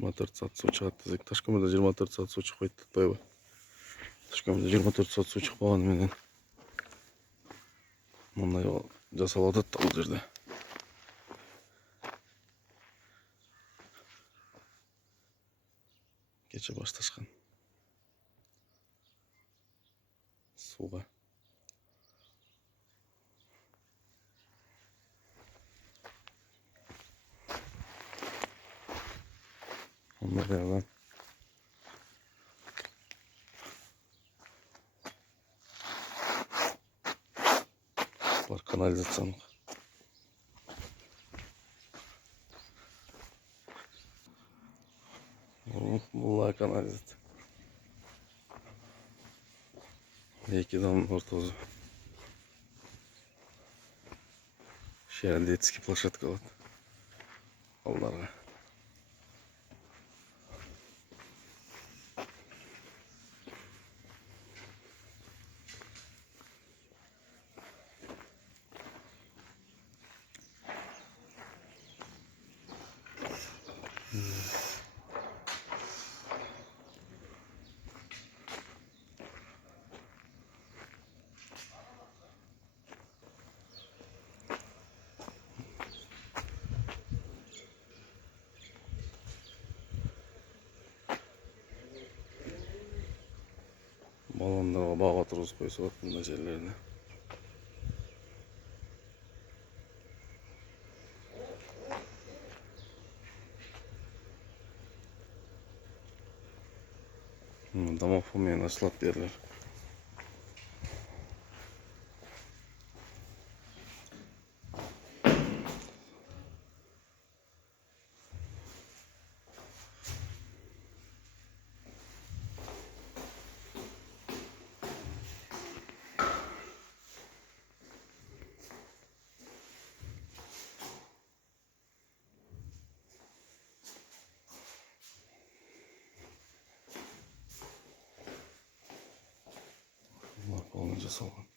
24 saat суу чыгат десек, Ташкемерде 24 saat суу чыкпайт деп атпайбы? Ташкемерде 24 saat суу чыкпаганы менен мындай жасалып атат да бул жерде. Кече башташкан сууга. Onlardan var kanalizasyon. Vallahi kanalizasyon. İki damın ortası. Şehirde детский площадка var. Allah'a. Balonlarga bağ turguzup koysa bunday yerlerine. Домофон менен ачылат дерлер. Bunlar balonca salgın.